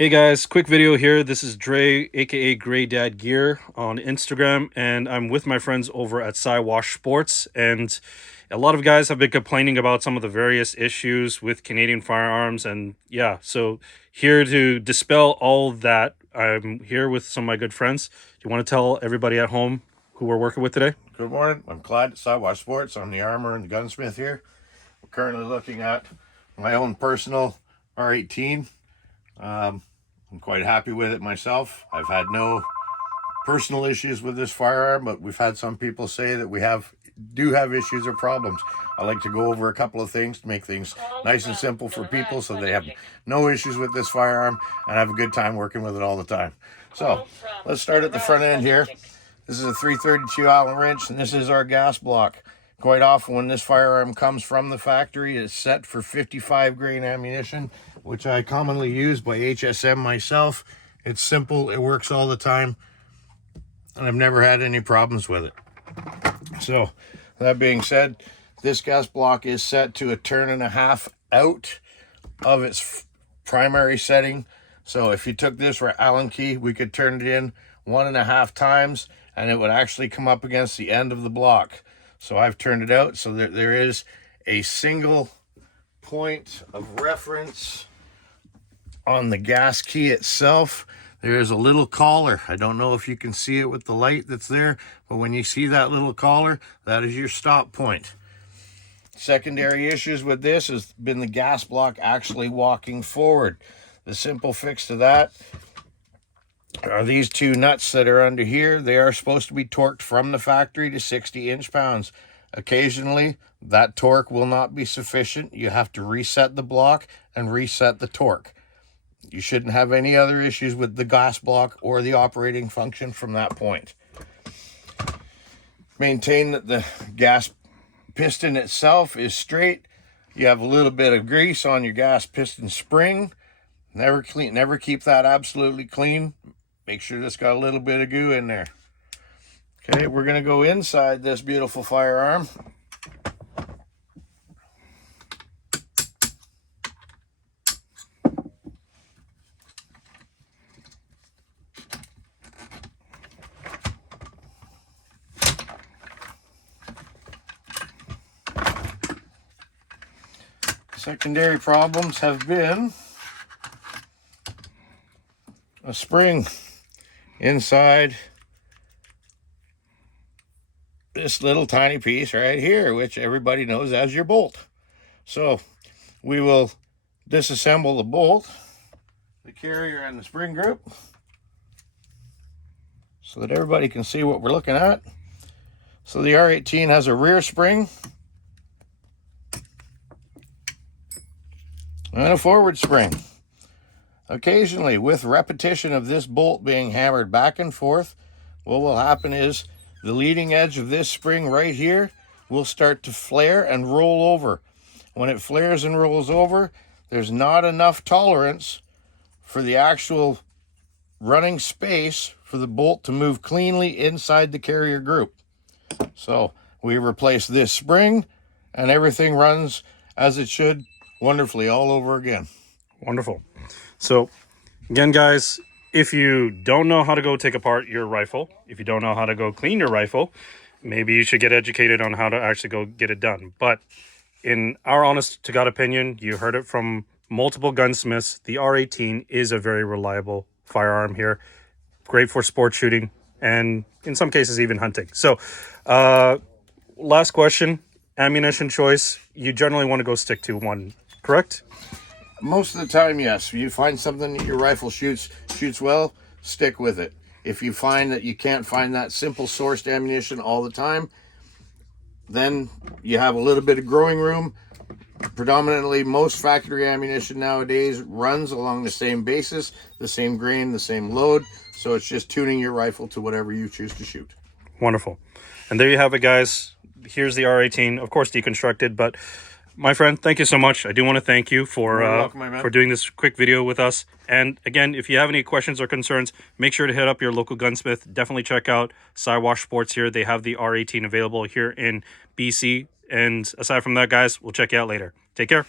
Hey guys, quick video here. This is Dre, aka Gray Dad Gear on Instagram, and I'm with my friends over at Siwash Sports. And a lot of guys have been complaining about some of the various issues with Canadian firearms, and yeah, so here to dispel all that, I'm here with some of my good friends. Do you want to tell everybody at home who we're working with today? Good morning. I'm Clyde at Siwash Sports. I'm the armor and the gunsmith here. We're currently looking at my own personal R18. I'm quite happy with it myself. I've had no personal issues with this firearm, but we've had some people say that we do have issues or problems. I like to go over a couple of things to make things nice and simple for people so they have no issues with this firearm and have a good time working with it all the time. So let's start at the front end here. This is a 332 Allen wrench, and this is our gas block. Quite often when this firearm comes from the factory, it's set for 55 grain ammunition, which I commonly use by HSM myself. It's simple, it works all the time, and I've never had any problems with it. So that being said, this gas block is set to a turn and a half out of its primary setting. So if you took this for Allen key, we could turn it in 1.5 times and it would actually come up against the end of the block. So I've turned it out so that there is a single point of reference on the gas key itself. There is a little collar. I don't know if you can see it with the light that's there, but when you see that little collar, that is your stop point. Secondary issues with this has been the gas block actually walking forward. The simple fix to that are these two nuts that are under here. They are supposed to be torqued from the factory to 60 inch-pounds. Occasionally, that torque will not be sufficient. You have to reset the block and reset the torque. You shouldn't have any other issues with the gas block or the operating function from that point. Maintain that the gas piston itself is straight. You have a little bit of grease on your gas piston spring. Never keep that absolutely clean. Make sure it's got a little bit of goo in there. Okay, we're going to go inside this beautiful firearm. Secondary problems have been a spring inside this little tiny piece right here, which everybody knows as your bolt. So we will disassemble the bolt, the carrier, and the spring group so that everybody can see what we're looking at. So the R18 has a rear spring and a forward spring. Occasionally, with repetition of this bolt being hammered back and forth, what will happen is the leading edge of this spring right here will start to flare and roll over. When it flares and rolls over, there's not enough tolerance for the actual running space for the bolt to move cleanly inside the carrier group. So we replace this spring and everything runs as it should wonderfully all over again. Wonderful. So again, guys, if you don't know how to go take apart your rifle, if you don't know how to go clean your rifle, maybe you should get educated on how to actually go get it done. But in our honest to God opinion, you heard it from multiple gunsmiths, the R18 is a very reliable firearm here. Great for sport shooting and in some cases even hunting. So last question, ammunition choice. You generally want to go stick to one, correct? Most of the time, yes. If you find something that your rifle shoots well, stick with it. If you find that you can't find that simple sourced ammunition all the time, then you have a little bit of growing room. Predominantly, most factory ammunition nowadays runs along the same basis, the same grain, the same load. So it's just tuning your rifle to whatever you choose to shoot. Wonderful. And there you have it, guys. Here's the R18, of course deconstructed, but my friend, thank you so much. I do want to thank you for doing this quick video with us. And again, if you have any questions or concerns, make sure to hit up your local gunsmith. Definitely check out Siwash Sports here. They have the R18 available here in BC. And aside from that, guys, we'll check you out later. Take care.